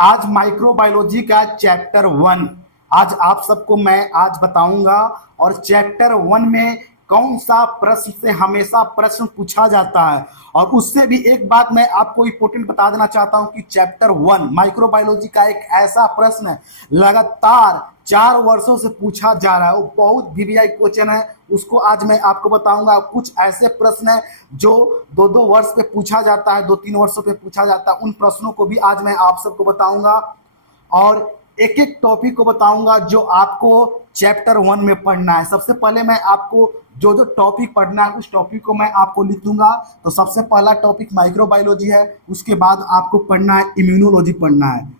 आज माइक्रोबायोलॉजी का चैप्टर 1 आज आप सबको मैं आज बताऊंगा। और चैप्टर 1 में कौन सा प्रश्न से हमेशा प्रश्न पूछा जाता है। और उससे भी एक बात मैं आपको इंपॉर्टेंट बता देना चाहता हूं कि चैप्टर 1 माइक्रोबायोलॉजी का एक ऐसा प्रश्न है लगातार 4 वर्षों से पूछा जा रहा है। वो बहुत वीवीआई क्वेश्चन है, उसको आज मैं आपको बताऊंगा। कुछ ऐसे प्रश्न है जो 2-2 वर्ष पे पूछा जाता है, 2-3 वर्षों पे पूछा जाता है, उन प्रश्नों को भी आज मैं आप सबको बताऊंगा। और एक एक टॉपिक को बताऊंगा जो आपको चैप्टर 1 में पढ़ना है। सबसे पहले मैं आपको जो जो टॉपिक पढ़ना है उस टॉपिक को मैं आपको लिख दूंगा। तो सबसे पहला टॉपिक माइक्रोबायोलॉजी है, उसके बाद आपको पढ़ना है इम्यूनोलॉजी पढ़ना है।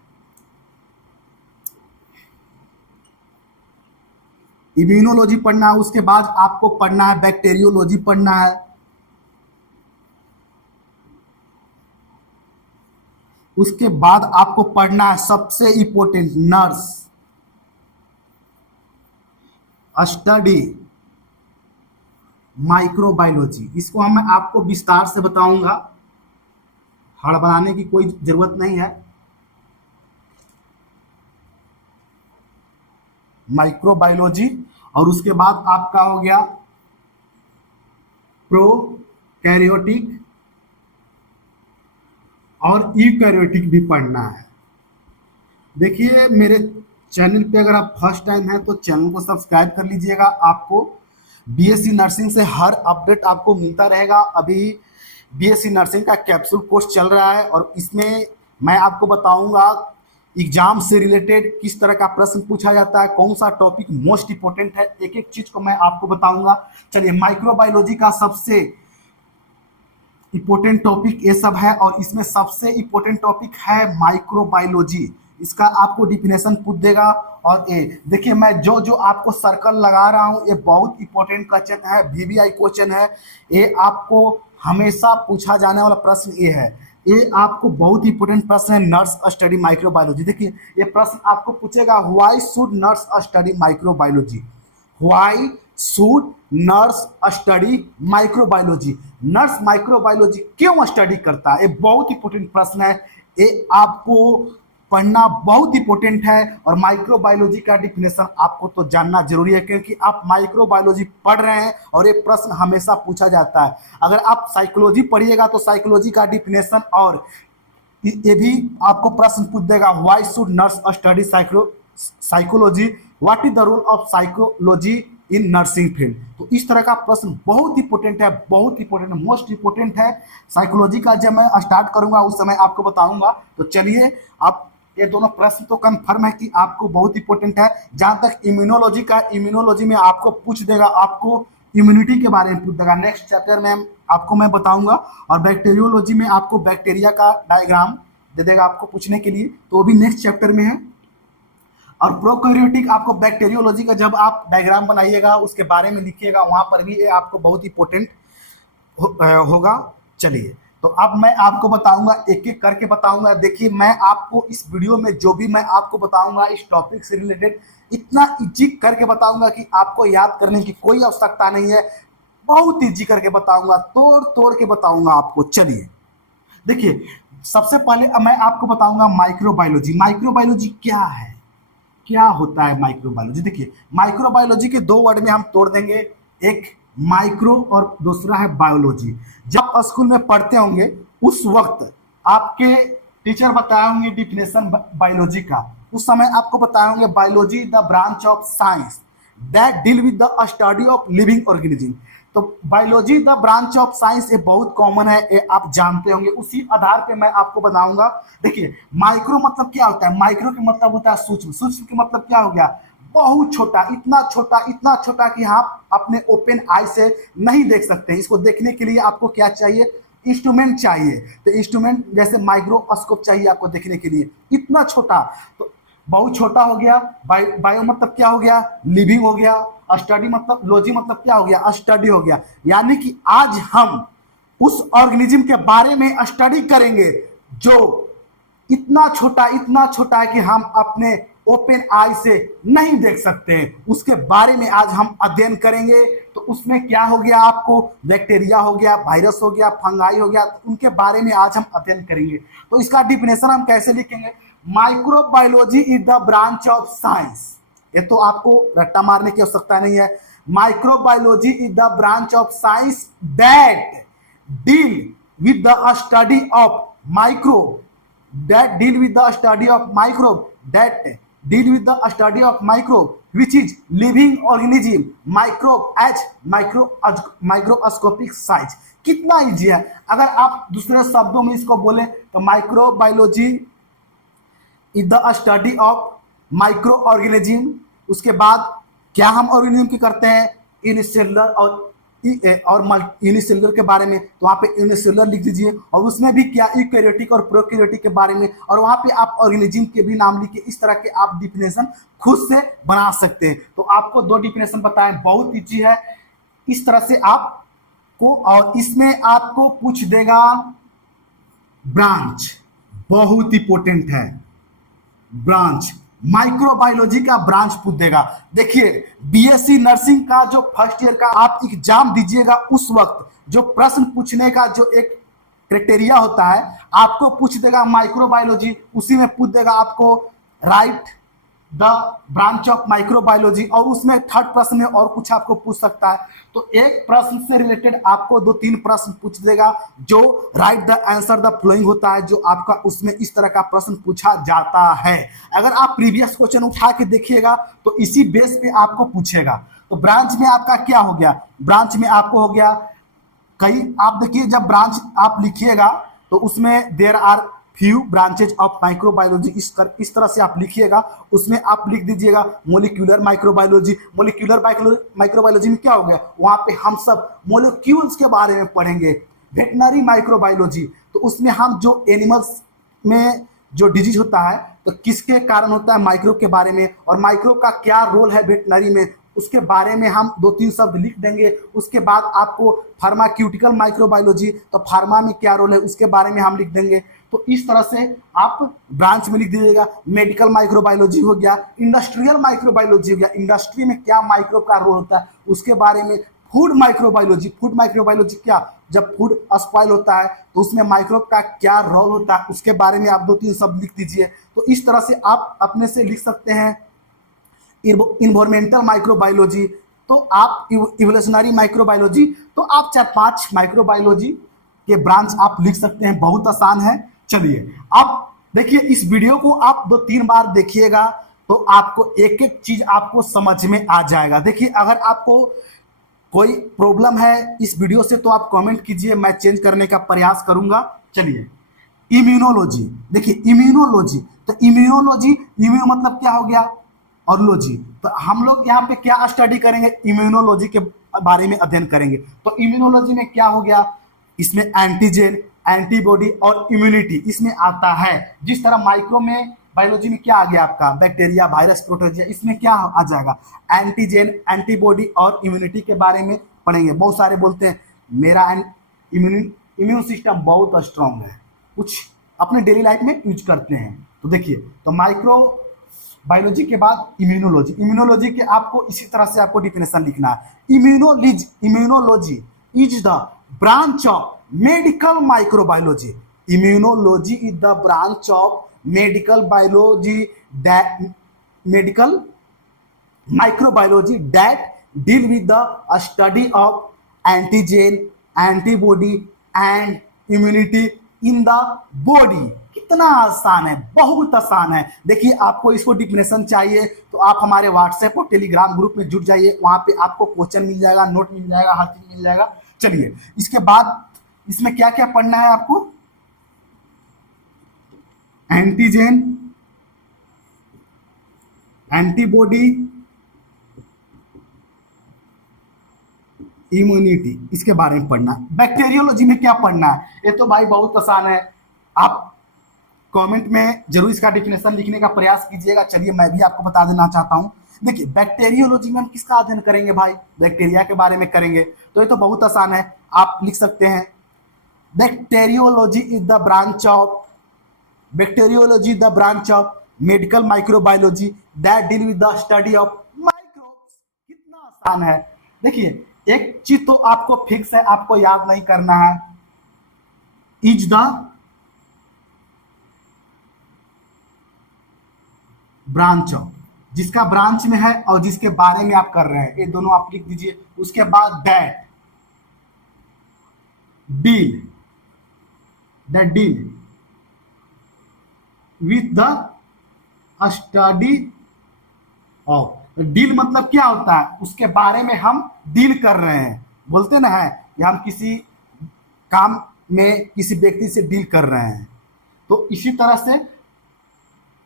इम्यूनोलॉजी पढ़ना है, उसके बाद आपको पढ़ना है बैक्टीरियोलॉजी पढ़ना है। उसके बाद आपको पढ़ना है सबसे इंपॉर्टेंट नर्स स्टडी माइक्रोबायोलॉजी। इसको हम मैं आपको विस्तार से बताऊंगा, हड़बड़ाने की कोई जरूरत नहीं है। माइक्रोबायोलॉजी और उसके बाद आपका हो गया प्रोकैरियोटिक और यूकैरियोटिक भी पढ़ना है। देखिए मेरे चैनल पे अगर आप फर्स्ट टाइम हैं तो चैनल को सब्सक्राइब कर लीजिएगा। आपको बीएससी नर्सिंग से हर अपडेट आपको मिलता रहेगा। अभी बीएससी नर्सिंग का कैप्सूल कोर्स चल रहा है और इसमें मैं आपको बताऊंगा एग्जाम से रिलेटेड किस तरह का प्रश्न पूछा जाता है, कौन सा टॉपिक मोस्ट इंपॉर्टेंट है, एक एक चीज को मैं आपको बताऊंगा। चलिए, माइक्रोबायोलॉजी का सबसे इंपॉर्टेंट टॉपिक ये सब है और इसमें सबसे इंपॉर्टेंट टॉपिक है माइक्रोबायोलॉजी। इसका आपको डिफिनेशन पूछ देगा। और ये देखिए मैं जो जो आपको सर्कल लगा रहा हूं ये बहुत इंपॉर्टेंट क्वेश्चन है, वीवीआई क्वेश्चन है। ये आपको हमेशा पूछा जाने वाला प्रश्न ये है। ये आपको बहुत इंपॉर्टेंट प्रश्न है, नर्स स्टडी माइक्रोबायोलॉजी। देखिए ये प्रश्न आपको पूछेगा, why should nurse study microbiology. Why should nurse study microbiology. Nurse microbiology क्यों स्टडी करता है, ये बहुत इंपॉर्टेंट प्रश्न है। ये आपको पढ़ना बहुत इंपॉर्टेंट है। और माइक्रोबायोलॉजी का डिफिनेशन आपको तो जानना जरूरी है क्योंकि आप माइक्रोबायोलॉजी पढ़ रहे हैं और ये प्रश्न हमेशा पूछा जाता है। अगर आप साइकोलॉजी पढ़िएगा तो साइकोलॉजी का डिफिनेशन और ये भी आपको प्रश्न पूछ देगा, why should nurse study psychology, what is the role of psychology in nursing field. तो इस तरह का प्रश्न बहुत इंपॉर्टेंट है, बहुत इंपॉर्टेंट, मोस्ट इंपॉर्टेंट है। साइकोलॉजी का जब मैं स्टार्ट करूंगा उस समय आपको बताऊंगा। तो चलिए, आप ये दोनों प्रश्न तो कंफर्म है कि आपको बहुत इंपॉर्टेंट है। जहां तक इम्यूनोलॉजी का, इम्यूनोलॉजी में आपको पूछ देगा, आपको इम्यूनिटी के बारे में पूछ देगा, नेक्स्ट चैप्टर में आपको मैं बताऊंगा। और बैक्टीरियोलॉजी में आपको बैक्टीरिया का डायग्राम दे देगा आपको पूछने के लिए, तो वो भी नेक्स्ट चैप्टर में है। और प्रोकैरियोटिक आपको बैक्टीरियोलॉजी का जब आप डायग्राम बनाइएगा उसके बारे में लिखिएगा, वहां पर भी ये आपको बहुत इंपॉर्टेंट होगा। चलिए, तो अब मैं आपको बताऊंगा, एक एक करके बताऊंगा। देखिए मैं आपको इस वीडियो में जो भी मैं आपको बताऊंगा इस टॉपिक से रिलेटेड इतना इजी करके बताऊंगा कि आपको याद करने की कोई आवश्यकता नहीं है। बहुत इजी करके बताऊंगा, तोड़ तोड़ के बताऊंगा आपको। चलिए देखिए, सबसे पहले मैं आपको बताऊंगा माइक्रोबायोलॉजी। माइक्रोबायोलॉजी क्या है, क्या होता है माइक्रोबायोलॉजी। देखिए माइक्रोबायोलॉजी के दो वर्ड में हम तोड़ देंगे, एक माइक्रो और दूसरा है बायोलॉजी। जब आप स्कूल में पढ़ते होंगे उस वक्त आपके टीचर बताए होंगे डिफिनेशन बायोलॉजी का। उस समय आपको बताए होंगे biology the branch of science that deal with the study of living organism. तो biology the branch of science ये बहुत कॉमन है, ये आप जानते होंगे। उसी आधार पे मैं आपको बताऊंगा। देखिए माइक्रो मतलब क्या होता है, माइक्रो का मतलब होता है सूक्ष्म, सूक्ष्म का मतलब क्या हो गया, बहुत छोटा, इतना छोटा, इतना छोटा कि आप अपने ओपन आई से नहीं देख सकते। इसको देखने के लिए आपको क्या चाहिए, इंस्ट्रूमेंट चाहिए। तो इंस्ट्रूमेंट जैसे माइक्रोस्कोप चाहिए आपको देखने के लिए, इतना छोटा। तो बहुत छोटा हो गया। बायो मतलब क्या हो गया, लिविंग हो गया। स्टडी मतलब, लॉजी मतलब क्या हो गया, स्टडी हो गया। यानी कि आज हम उस ऑर्गेनिज्म के बारे में स्टडी करेंगे जो इतना छोटा है कि हम अपने ओपन आई से नहीं देख सकते हैं। उसके बारे में आज हम अध्ययन करेंगे। तो उसमें क्या हो गया, आपको बैक्टीरिया हो गया, वायरस हो गया, फंगाई हो गया, तो उनके बारे में आज हम अध्ययन करेंगे। तो इसका डिफिनेशन हम कैसे लिखेंगे, microbiology is the branch of science, ये तो आपको रट्टा मारने की आवश्यकता नहीं है। Microbiology is the branch of science that deal with the study of micro that deal with the study of microbe that deal with the study of microbe which is living organism microbe as microscopic size। कितना easy है। अगर आप दूसरे शब्दों में इसको बोले तो microbiology is the study of micro organism. उसके बाद क्या हम ऑर्गेनिज्म की करते हैं, यूनिसेलुलर और यूनिसेलुलर के बारे में, तो वहाँ पे यूनिसेलुलर लिख दीजिए और उसमें भी क्या यूकैरियोटिक और प्रोकैरियोटिक के बारे में, और वहाँ पे आप ऑर्गेनिज्म के भी नाम लिखिए। इस तरह के आप डिफिनेशन खुद से बना सकते हैं। तो आपको 2 डिफिनेशन बताएं, बहुत इजी है। इस तरह से आपको, और इसमें आपको पूछ देगा ब्रांच, बहुत इंपॉर्टेंट है ब्रांच, माइक्रोबायोलॉजी का ब्रांच पूछ देगा। देखिए बीएससी नर्सिंग का जो फर्स्ट ईयर का आप एग्जाम दीजिएगा उस वक्त जो प्रश्न पूछने का जो एक क्राइटेरिया होता है, आपको पूछ देगा माइक्रोबायोलॉजी, उसी में पूछ देगा आपको right the branch of microbiology, और उसमें थर्ड प्रश्न में और कुछ आपको पूछ सकता है। तो एक प्रश्न से रिलेटेड आपको 2-3 प्रश्न पूछ देगा जो right the answer the flowing होता है, जो आपका उसमें इस तरह का प्रश्न पूछा जाता है। अगर आप प्रीवियस क्वेश्चन उठा के देखिएगा तो इसी बेस पे आपको पूछेगा। तो ब्रांच में आपका क्या हो गया, ब्रांच में आपको हो गया कई, आप देखिए जब ब्रांच आप लिखिएगा तो उसमें there are few branches of microbiology, इस तरह से आप लिखिएगा। उसमें आप लिख दीजिएगा मोलिक्यूलर माइक्रोबायोलॉजी। मोलिक्यूलर माइक्रोबायोलॉजी में क्या हो गया, वहां पे हम सब मोलिक्यूल्स के बारे में पढ़ेंगे। वेटनरी माइक्रोबायोलॉजी, तो उसमें हम जो एनिमल्स में जो डिजीज होता है तो किसके कारण होता है, माइक्रोब के बारे में, और माइक्रोब का क्या रोल है वेटनरी में, उसके बारे में हम 2-3 शब्द लिख देंगे। उसके बाद आपको फार्माक्यूटिकल माइक्रोबायोलॉजी, तो फार्मा में क्या रोल है उसके बारे में हम लिख देंगे। तो इस तरह से आप ब्रांच में लिख दीजिएगा। मेडिकल माइक्रोबायोलॉजी हो गया, इंडस्ट्रियल माइक्रोबायोलॉजी हो गया, इंडस्ट्री में क्या माइक्रोब का रोल होता है उसके बारे में। फूड माइक्रोबायोलॉजी, फूड माइक्रोबायोलॉजी क्या, जब फूड स्पॉइल होता है तो उसमें माइक्रोब का क्या रोल होता है उसके बारे में आप 2-3 शब्द लिख दीजिए। तो इस तरह से आप अपने से लिख सकते हैं। इन्वायरमेंटल माइक्रोबायोलॉजी, तो आप इवोल्यूशनरी माइक्रोबायोलॉजी, तो आप 4-5 माइक्रोबायोलॉजी के ब्रांच आप लिख सकते हैं, बहुत आसान है। चलिए अब देखिए इस वीडियो को आप 2-3 बार देखिएगा तो आपको एक एक चीज आपको समझ में आ जाएगा। देखिए अगर आपको कोई प्रॉब्लम है इस वीडियो से तो आप कमेंट कीजिए, मैं चेंज करने का प्रयास करूंगा। चलिए इम्यूनोलॉजी, देखिए इम्यूनोलॉजी, तो इम्यूनोलॉजी, इम्यूनो मतलब क्या हो गया, और लॉजी, तो हम लोग यहाँ पे क्या स्टडी करेंगे, इम्यूनोलॉजी के बारे में अध्ययन करेंगे। तो इम्यूनोलॉजी में क्या हो गया, इसमें एंटीजन, एंटीबॉडी और इम्यूनिटी इसमें आता है। जिस तरह माइक्रो में बायोलॉजी में क्या आ गया आपका, बैक्टीरिया, वायरस, प्रोटोजिया, इसमें क्या आ जाएगा, एंटीजन, एंटीबॉडी और इम्यूनिटी के बारे में पढ़ेंगे। बहुत सारे बोलते हैं मेरा इम्यून सिस्टम बहुत स्ट्रांग है, कुछ अपने डेली लाइफ में यूज करते हैं। तो देखिए, तो माइक्रो बायोलॉजी के बाद इम्यूनोलॉजी, इम्यूनोलॉजी के आपको इसी तरह से आपको डिफिनेशन लिखना है। Immunology is the branch of medical microbiology, immunology is the branch of medical biology, medical microbiology that deal with the study of antigen, antibody and immunity in the body. कितना आसान है, बहुत आसान है। देखिए आपको इसको डिफिनेशन चाहिए तो आप हमारे व्हाट्सएप और टेलीग्राम ग्रुप में जुड़ जाइए, वहां पे आपको क्वेश्चन मिल जाएगा, नोट मिल जाएगा, हर चीज मिल जाएगा। चलिए इसके बाद इसमें क्या क्या पढ़ना है आपको, एंटीजन, एंटीबॉडी, इम्यूनिटी, इसके बारे में पढ़ना है। बैक्टीरियोलॉजी में क्या पढ़ना है, ये तो भाई बहुत आसान है, आप कमेंट में जरूर इसका डिफिनेशन लिखने का प्रयास कीजिएगा। चलिए मैं भी आपको बता देना चाहता हूं। देखिए बैक्टीरियोलॉजी में हम किसका अध्ययन करेंगे भाई, बैक्टीरिया के बारे में करेंगे। तो ये तो बहुत आसान है, आप लिख सकते हैं bacteriology is the branch of, bacteriology the branch of medical microbiology that deal with the study of microbes. कितना आसान है। देखिए एक चीज तो आपको फिक्स है, आपको याद नहीं करना है, इज द ब्रांच ऑफ, जिसका ब्रांच में है और जिसके बारे में आप कर रहे हैं, ये दोनों आप लिख दीजिए। उसके बाद that deal, that deal with the study of, deal मतलब क्या होता है, उसके बारे में हम डील कर रहे हैं, बोलते ना है कि हम किसी काम में किसी व्यक्ति से डील कर रहे हैं। तो इसी तरह से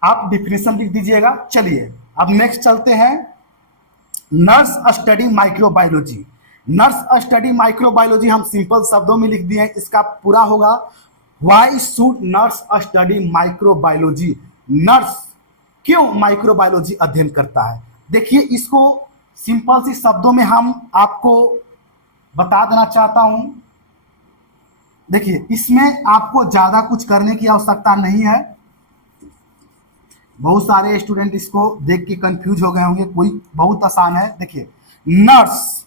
आप डिफिनेशन लिख दीजिएगा। चलिए अब नेक्स्ट चलते हैं, nurse study microbiology. Nurse study microbiology हम सिंपल शब्दों में लिख दिए हैं, इसका पूरा होगा why should nurse study microbiology, nurse क्यों माइक्रोबायोलॉजी अध्ययन करता है। देखिए इसको सिंपल सी शब्दों में हम आपको बता देना चाहता हूं। देखिए इसमें आपको ज्यादा कुछ करने की आवश्यकता नहीं है, बहुत सारे स्टूडेंट इसको देख के कंफ्यूज हो गए होंगे, कोई बहुत आसान है। देखिए नर्स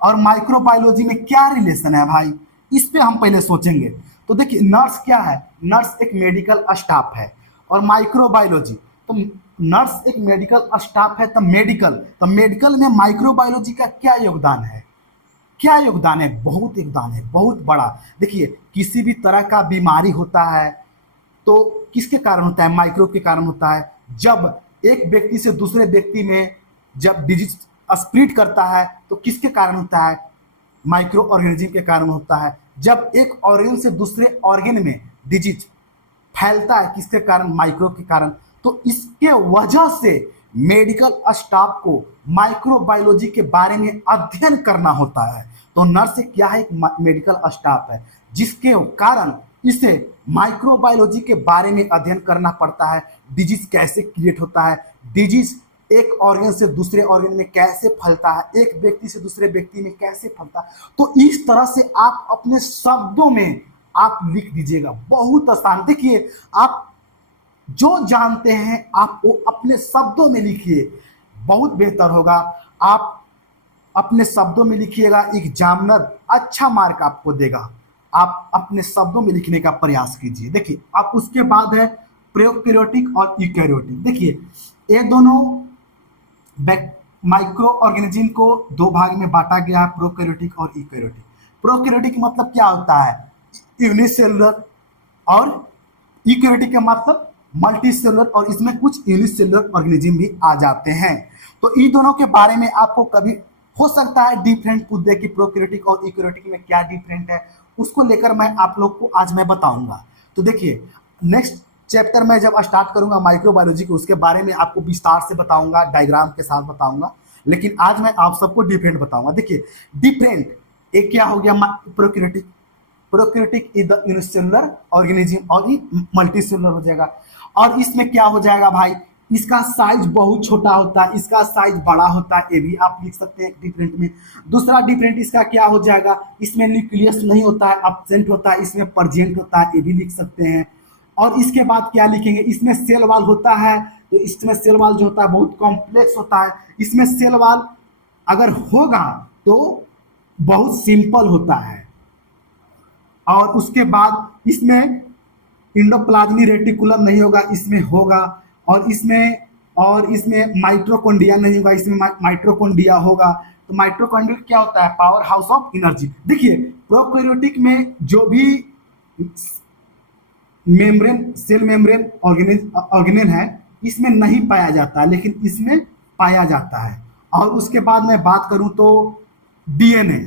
और माइक्रोबायोलॉजी में क्या रिलेशन है भाई, इस पे हम पहले सोचेंगे। तो देखिए नर्स क्या है, नर्स एक मेडिकल स्टाफ है, और माइक्रोबायोलॉजी, तो नर्स एक मेडिकल स्टाफ है, तो मेडिकल में माइक्रोबायोलॉजी का क्या योगदान है, क्या योगदान है, बहुत योगदान है, बहुत बड़ा। देखिए किसी भी तरह का बीमारी होता है तो किसके कारण होता है, माइक्रोब के कारण होता है। जब एक व्यक्ति से दूसरे व्यक्ति में जब डिजीज स्प्रेड करता है तो किसके कारण होता है, माइक्रो ऑर्गेनिज्म के कारण होता है। जब एक ऑर्गन से दूसरे ऑर्गन में डिजीज फैलता है किसके कारण, माइक्रोब के कारण। तो इसके वजह से मेडिकल स्टाफ को माइक्रोबायोलॉजी के बारे में अध्ययन करना होता है। तो नर्स क्या है, एक मेडिकल स्टाफ है, जिसके कारण इसे माइक्रोबायोलॉजी के बारे में अध्ययन करना पड़ता है। डिजीज कैसे क्रिएट होता है, डिजीज एक ऑर्गन से दूसरे ऑर्गन में कैसे फैलता है, एक व्यक्ति से दूसरे व्यक्ति में कैसे फैलता है। तो इस तरह से आप अपने शब्दों में आप लिख दीजिएगा, बहुत आसान। देखिए आप जो जानते हैं आप वो अपने शब्दों में लिखिए, बहुत बेहतर होगा। आप अपने शब्दों में लिखिएगा, एग्जामिनर अच्छा मार्क आपको देगा। आप अपने शब्दों में लिखने का प्रयास कीजिए। देखिए अब उसके बाद है प्रोकैरियोटिक और यूकैरियोटिक। देखिए ये दोनों माइक्रो ऑर्गेनिज्म को दो भाग में बांटा गया है, प्रोकैरियोटिक और यूकैरियोटिक। प्रोकैरियोटिक मतलब क्या होता है, यूनिसेलुलर, और यूकैरियोटिक का मतलब मल्टीसेलुलर, और इसमें कुछ यूनिसेलुलर ऑर्गेनिज्म भी आ जाते हैं। तो इन दोनों के बारे में आपको कभी हो सकता है डिफरेंट पूछ दे कि प्रोकैरियोटिक और यूकैरियोटिक में क्या डिफरेंट है, उसको लेकर मैं आप लोग को आज मैं बताऊंगा। तो देखिए नेक्स्ट चैप्टर में जब स्टार्ट करूंगा माइक्रोबायोलॉजी को, उसके बारे में आपको विस्तार से बताऊंगा, डायग्राम के साथ बताऊंगा। लेकिन आज मैं आप सबको डिफरेंट बताऊंगा। देखिए डिफरेंट एक क्या हो गया, prokaryotic, prokaryotic is the unicellular organism, और ये मल्टीसेलुलर हो जाएगा। और इसमें क्या हो जाएगा भाई, इसका साइज बहुत छोटा होता है, इसका साइज बड़ा होता है, ये भी आप लिख सकते हैं डिफरेंट में। दूसरा डिफरेंट इसका क्या हो जाएगा, इसमें न्यूक्लियस नहीं होता है, एब्सेंट होता है, इसमें परजेंट होता है, ये भी लिख सकते हैं। और इसके बाद क्या लिखेंगे, इसमें सेल वाल होता है, तो इसमें सेल वाल जो होता है बहुत कॉम्प्लेक्स होता है। इसमें सेल वाल अगर होगा तो बहुत सिंपल होता है। और उसके बाद इसमें इंडोप्लाज्मी रेटिकुलम नहीं होगा, इसमें होगा। और इसमें माइटोकॉन्ड्रिया नहीं होगा, इसमें माइटोकॉन्ड्रिया होगा। तो माइटोकॉन्ड्रिया क्या होता है, पावर हाउस ऑफ एनर्जी। देखिए प्रोकैरियोटिक में जो भी मेम्ब्रेन, सेल मेम्ब्रेन ऑर्गेनेल है, इसमें नहीं पाया जाता, लेकिन इसमें पाया जाता है। और उसके बाद मैं बात करूं तो डीएनए,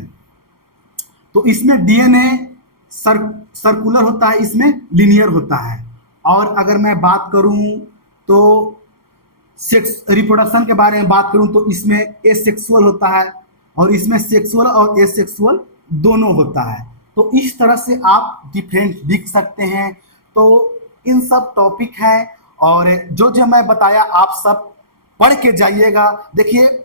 तो इसमें डीएनए सर्कुलर होता है, इसमें लिनियर होता है। और अगर मैं बात करूं तो सेक्स रिप्रोडक्शन के बारे में बात करूं तो इसमें एसेक्सुअल होता है, और इसमें सेक्सुअल और एसेक्सुअल दोनों होता है। तो इस तरह से आप डिफरेंट लिख सकते हैं। तो इन सब टॉपिक हैं, और जो जो मैं बताया आप सब पढ़ के जाइएगा। देखिए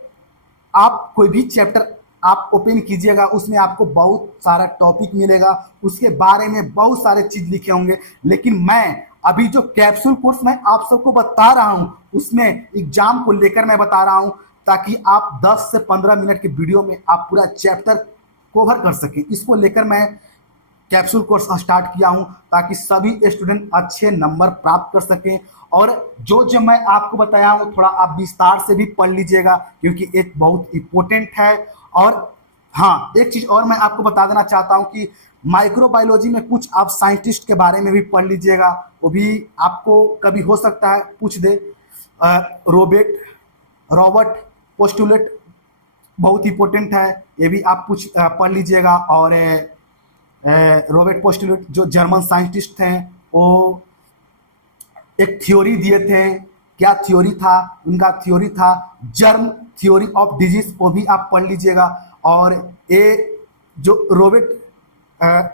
आप कोई भी चैप्टर आप ओपन कीजिएगा, उसमें आपको बहुत सारा टॉपिक मिलेगा, उसके बारे में बहुत सारे चीज लिखे होंगे। लेकिन मैं अभी जो कैप्सूल कोर्स मैं आप सबको बता रहा हूं, उसमें एग्जाम को लेकर मैं बता रहा हूं, ताकि आप 10 से 15 मिनट के वीडियो में आप पूरा चैप्टर कवर कर सकें। इसको लेकर मैं कैप्सूल कोर्स स्टार्ट किया हूं ताकि सभी स्टूडेंट अच्छे नंबर प्राप्त कर सकें। और जो जो मैं आपको बताया हूं थोड़ा आप विस्तार से भी पढ़ लीजिएगा क्योंकि एक बहुत इंपॉर्टेंट है। और हाँ, एक चीज और मैं आपको बता देना चाहता हूं कि माइक्रोबायोलॉजी में कुछ आप साइंटिस्ट के बारे में भी पढ़ लीजिएगा, वो भी आपको कभी हो सकता है पूछ दे। रोबेट रॉबर्ट पोस्टुलेट बहुत इंपॉर्टेंट है, ये भी आप कुछ पढ़ लीजिएगा। और रॉबर्ट पोस्टुलेट जो जर्मन साइंटिस्ट हैं, वो एक थ्योरी दिए थे। क्या थ्योरी था उनका? थ्योरी था जर्म थ्योरी ऑफ डिजीज, वो भी आप पढ़ लीजिएगा। और ये जो रॉबर्ट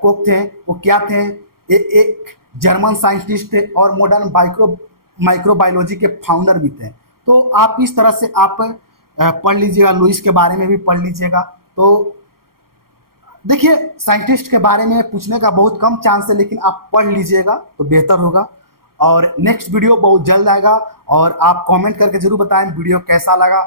कोक थे वो क्या थे? ये एक जर्मन साइंटिस्ट थे और मॉडर्न माइक्रोबायोलॉजी के फाउंडर भी थे। तो आप इस तरह से आप पढ़ लीजिएगा, लुइस के बारे में भी पढ़ लीजिएगा। तो देखिए, साइंटिस्ट के बारे में पूछने का बहुत कम चांस है, लेकिन आप पढ़ लीजिएगा तो बेहतर होगा। और नेक्स्ट वीडियो बहुत जल्द आएगा और आप कमेंट करके जरूर बताएं वीडियो कैसा लगा।